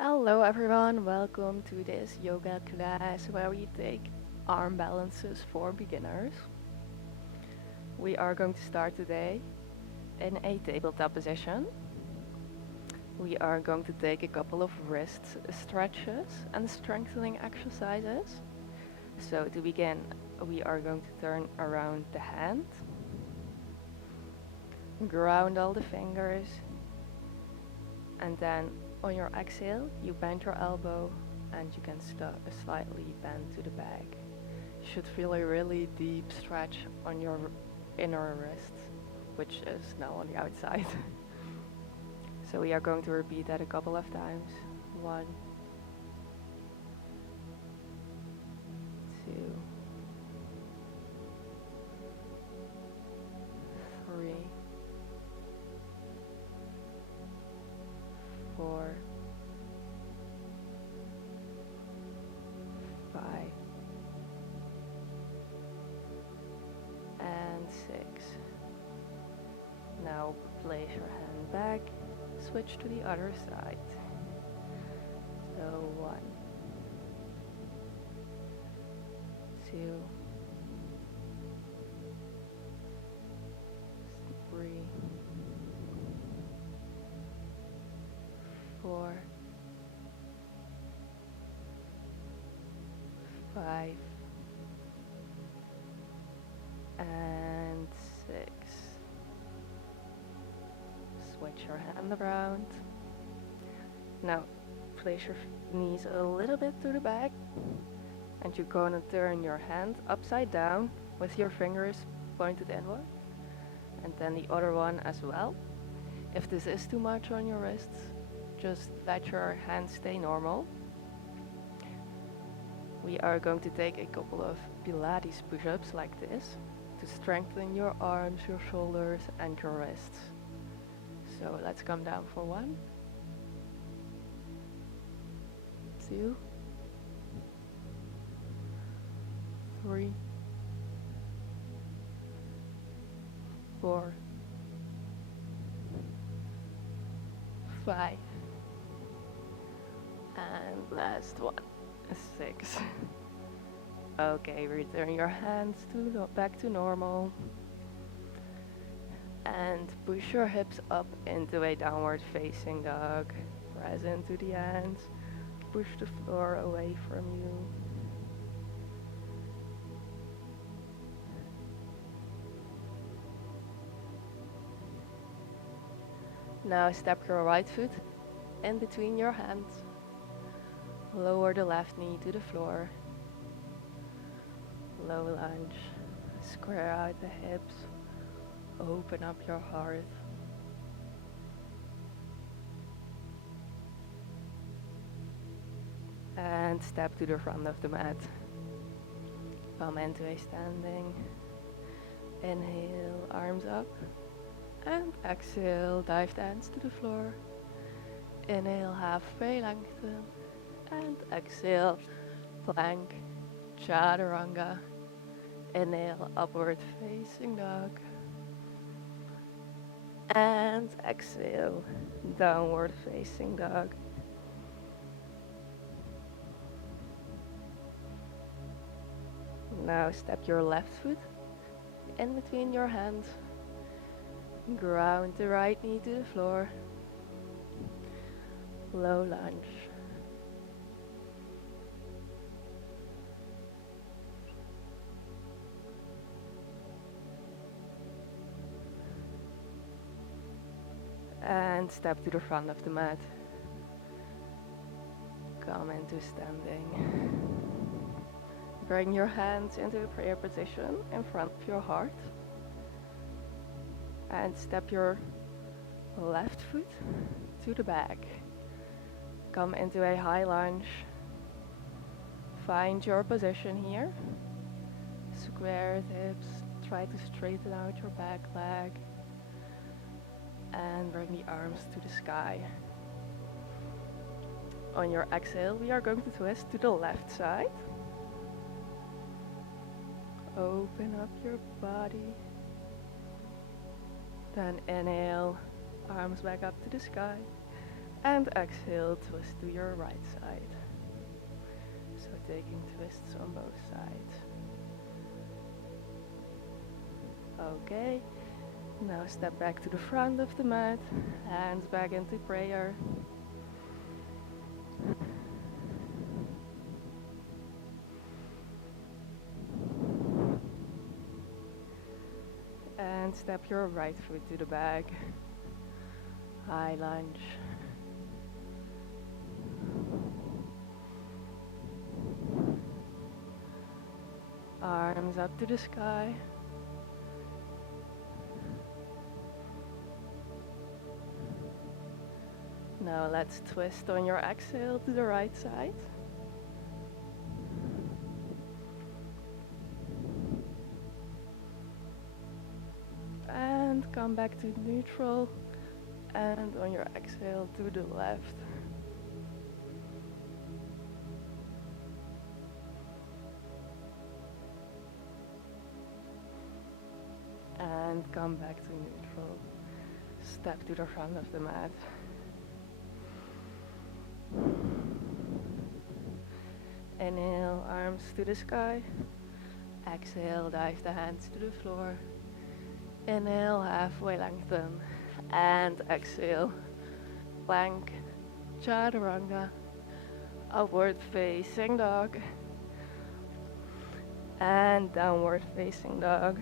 Hello everyone, welcome to this yoga class where we take arm balances for beginners. We are going to start today in a tabletop position. We are going to take a couple of wrist stretches and strengthening exercises. So to begin, we are going to turn around the hand, ground all the fingers, and then on your exhale, you bend your elbow and you can slightly bend to the back. You should feel a really deep stretch on your inner wrist, which is now on the outside. So we are going to repeat that a couple of times. 1, 2, 3, 4, 5, and 6. Now place your hand back, switch to the other side. So 1, 2, 3, 4, 5, and 6. Switch your hand around. Now place your knees a little bit to the back and you're going to turn your hand upside down with your fingers pointed inward and then the other one as well. If this is too much on your wrists, just let your hand stay normal. We are going to take a couple of Pilates push-ups like this to strengthen your arms, your shoulders and your wrists. So let's come down for 1, 2, 3, 4, 5, and last one, 6. Okay, return your hands back to normal. And push your hips up into a downward facing dog. Press into the hands. Push the floor away from you. Now step your right foot in between your hands. Lower the left knee to the floor. Low lunge. Square out the hips. Open up your heart. And step to the front of the mat. Come into a standing. Inhale, arms up. And exhale, dive the hands to the floor. Inhale, halfway lengthen. And exhale, plank, chaturanga. Inhale, upward facing dog. And exhale, downward facing dog. Now step your left foot in between your hands. Ground the right knee to the floor. Low lunge. And step to the front of the mat. Come into standing. Bring your hands into a prayer position in front of your heart. And step your left foot to the back. Come into a high lunge. Find your position here. Square the hips. Try to straighten out your back leg. And bring the arms to the sky. On your exhale, we are going to twist to the left side. Open up your body. Then inhale, arms back up to the sky. And exhale, twist to your right side. So taking twists on both sides. Okay, now step back to the front of the mat, hands back into prayer. And step your right foot to the back. High lunge. Arms up to the sky. Now let's twist on your exhale to the right side. And come back to neutral. And on your exhale to the left. And come back to neutral. Step to the front of the mat. Inhale, arms to the sky. Exhale, dive the hands to the floor. Inhale, halfway lengthen. And exhale, plank, chaturanga, upward facing dog. And downward facing dog.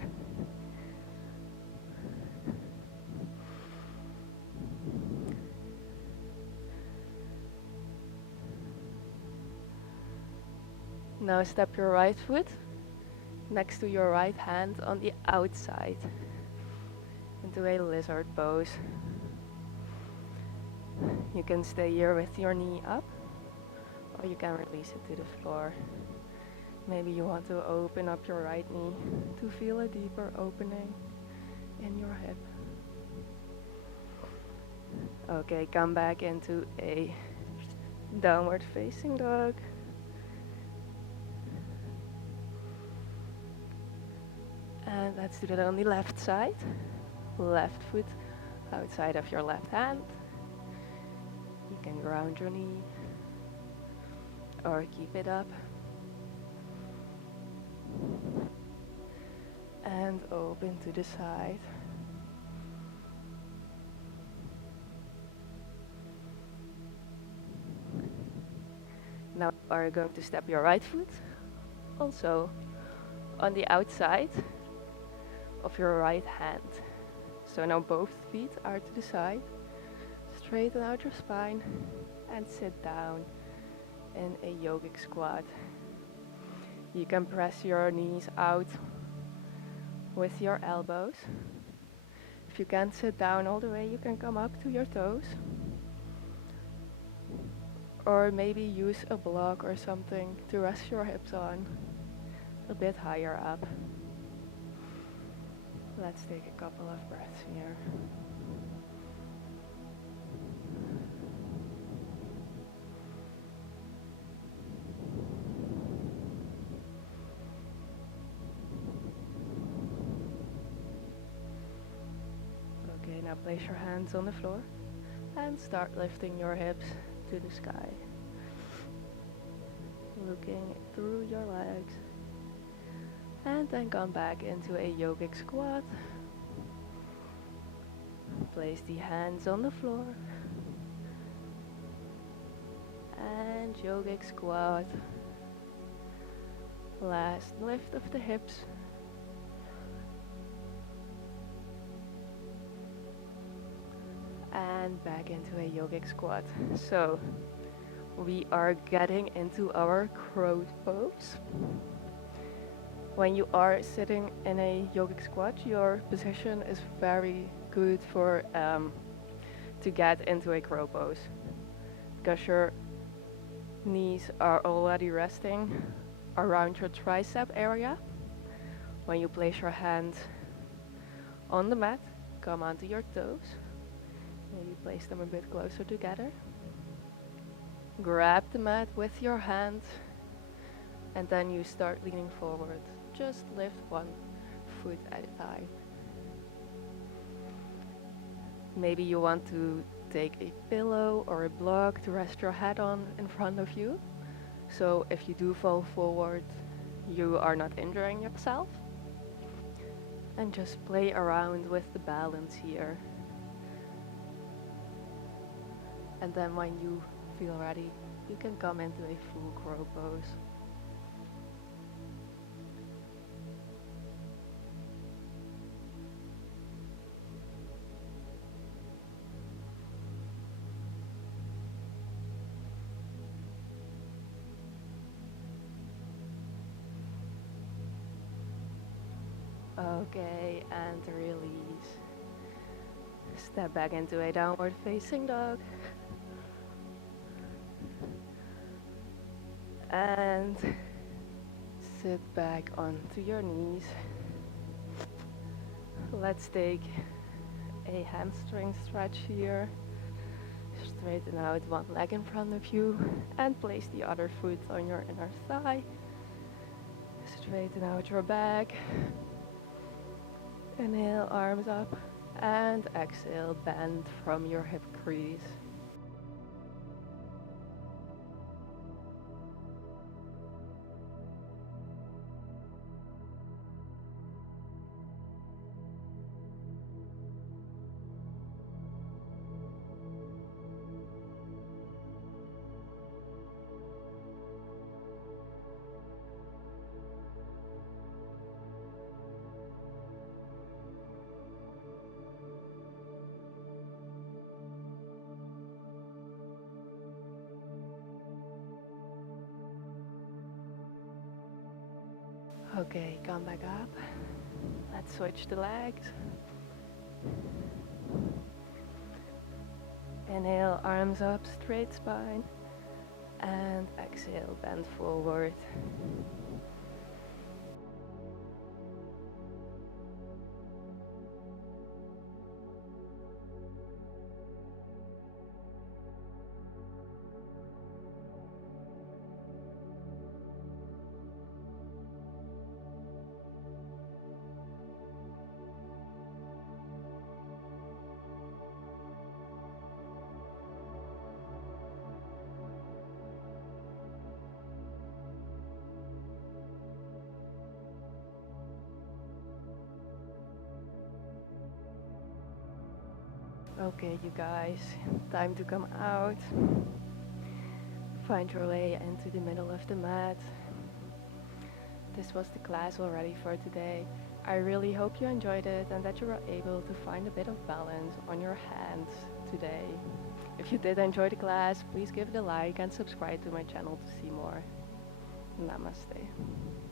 Now step your right foot next to your right hand on the outside into a lizard pose. You can stay here with your knee up, or you can release it to the floor. Maybe you want to open up your right knee to feel a deeper opening in your hip. Okay, come back into a downward facing dog. And let's do that on the left side. Left foot outside of your left hand. You can ground your knee or keep it up. And open to the side. Now you are going to step your right foot also on the outside of your right hand. So now both feet are to the side. Straighten out your spine and sit down in a yogic squat. You can press your knees out with your elbows. If you can't sit down all the way, you can come up to your toes. Or maybe use a block or something to rest your hips on a bit higher up. Let's take a couple of breaths here. Okay, now place your hands on the floor and start lifting your hips to the sky. Looking through your legs. And then come back into a yogic squat. Place the hands on the floor. And yogic squat. Last lift of the hips. And back into a yogic squat. So we are getting into our crow pose. When you are sitting in a yogic squat, your position is very good for to get into a crow pose, because your knees are already resting around your tricep area. When you place your hands on the mat, come onto your toes. Maybe place them a bit closer together. Grab the mat with your hands, and then you start leaning forward. Just lift one foot at a time. Maybe you want to take a pillow or a block to rest your head on in front of you. So if you do fall forward, you are not injuring yourself. And just play around with the balance here. And then when you feel ready, you can come into a full crow pose. Okay, and release. Step back into a downward facing dog. And sit back onto your knees. Let's take a hamstring stretch here. Straighten out one leg in front of you and place the other foot on your inner thigh. Straighten out your back. Inhale, arms up, and exhale, bend from your hip crease. Okay, come back up. Let's switch the legs. Inhale, arms up, straight spine. And exhale, bend forward. Okay, you guys, time to come out. Find your way into the middle of the mat. This was the class already for today. I really hope you enjoyed it and that you were able to find a bit of balance on your hands today. If you did enjoy the class, please give it a like and subscribe to my channel to see more. Namaste.